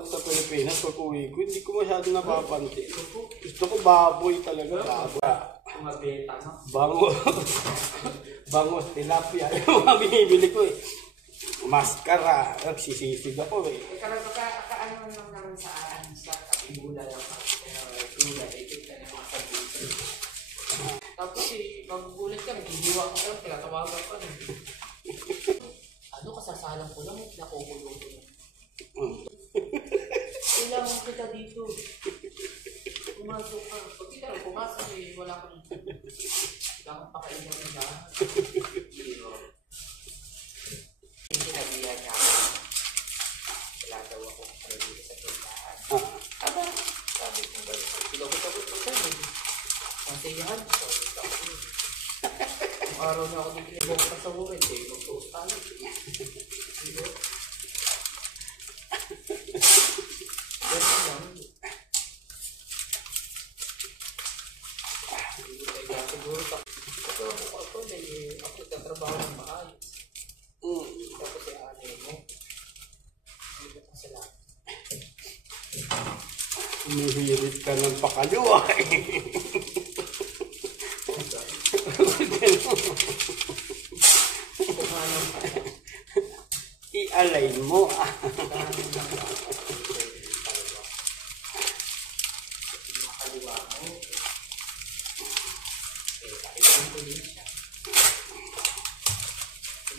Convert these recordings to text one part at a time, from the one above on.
manok sa Pilipinas pag uwi ko, hindi ko masyado napapansin. Gusto ko baboy talaga. Baboy. Mga beta, no? Bangos, tilapia. Yung mga binibili ko eh. Maskara. Nagsisisig ako eh. Kaano lang naman sa kapibula lang. Gula, ikit na naman sa dito. Tapos magbubulit ka, naghihiwa ka lang, tinatawagan ka na. Ano, kasasalang ko lang, nakukulo ko lang. Kailangan kita dito. Pumasok ka. Pag kita lang pumasok, wala kang pakainin ng lahat. Hindi sinabihan niya ako. Wala daw ako dito sa tindahan. Aba, sabi ko ba, silabot-abot ko sa'yo. Ang sayahan ko. Ang araw na ako dito nabok pa sa urin, magtuos tayo. Diba? Ganun lang. Siguro ako nagtatrabaho ng maayos. Tapos si ate mo. Hindi ko sila. Humihirit ka ng pakaliwa eh. I-alay mo ah.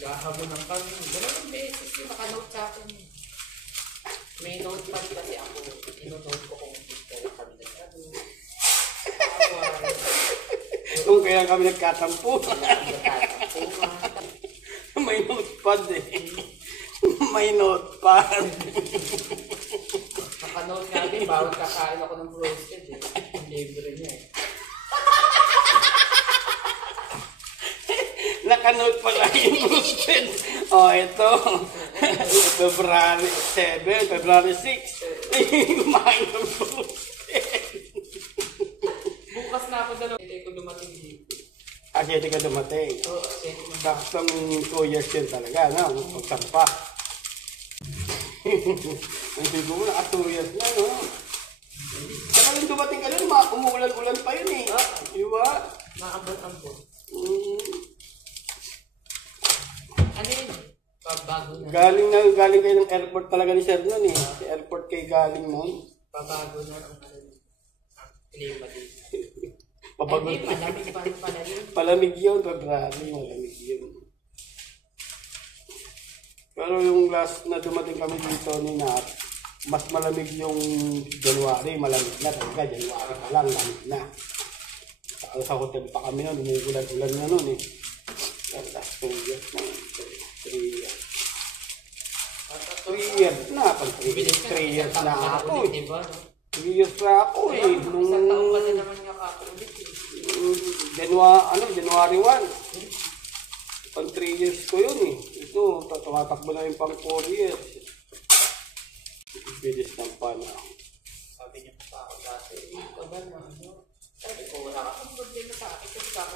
Naghahabon ng kami. Dalawang beses yung nakanote sa akin. May notepad kasi ako. Inonote ko kung kaya kami nagkano. Kung kaya kami nagkatampo. May notepad eh. May notepad. Nakanote namin, bawat kakain ako ng roasted eh. Ang libre niya eh. Nakanote pala yung roasted. O, ito. February 7, February 6. Kumain ng roasted. Bukas na ako dalawa. Hindi ko dumating dito. Ah, 7 ka dumating. Oo, 7 na. Saktong 2 years yun talaga, no? Pagsampa. Ang bigo mo, naka 2 years na, no? Saka nung dumating ka nun, umuulan-ulan pa yun eh. Diba? Maambot-ambot. Ano yun? Pabago na. Galing kayo ng airport talaga ni Sir nun eh. Sa airport kayo galing nun. Pabago na ang klima dito. Pabago na. Malamig pa rin pala yun. Palamig yun, February, malamig yun. Pero yung last na dumating kami dito ni Nat, mas malamig yung January, malamig na talaga. January pa lang, lamig na. Sa hotel pa kami nun, umuulan-ulan na nun eh. Last 2 years na. 3 years. 3 years na. 3 years na ako eh. 3 years na ako eh. Isang taon pa na naman nga kapulit eh. January 1. Pang 3 years ko yun eh. Ito, tumatakbo na yung pang 4 years. Bilis ng panahon. Sabi niya pa ako dati, ito ba na ano? Sabi ko, wala ka kang problema sa akin kasi ako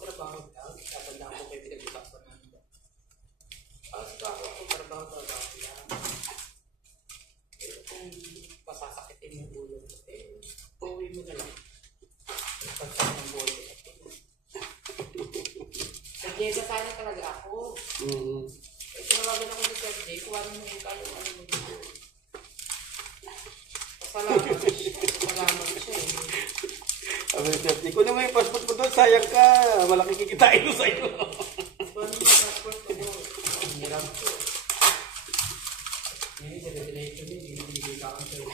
trabaho lang. Sabi lang ako kayo pinag-usapan na nila. Kasi ako trabaho lang. Pero kung pasasakitin yung ulo mo, uwi mo na lang. Pagsakin ng ulo. Nag-iega sana talaga ako. Tinawagan ako sa Sir Jay, kuwarin mo yung kayo ano mo dito. Pasalamat siya eh. Sabi ni Sir Jay, kunin mo yung passport mo doon, sayang ka. Malaki kikitain ko sa'yo. Paano yung passport ko mo? Ang hirap ko. Hindi, sa destination, hindi binibigay ka ako sa'yo.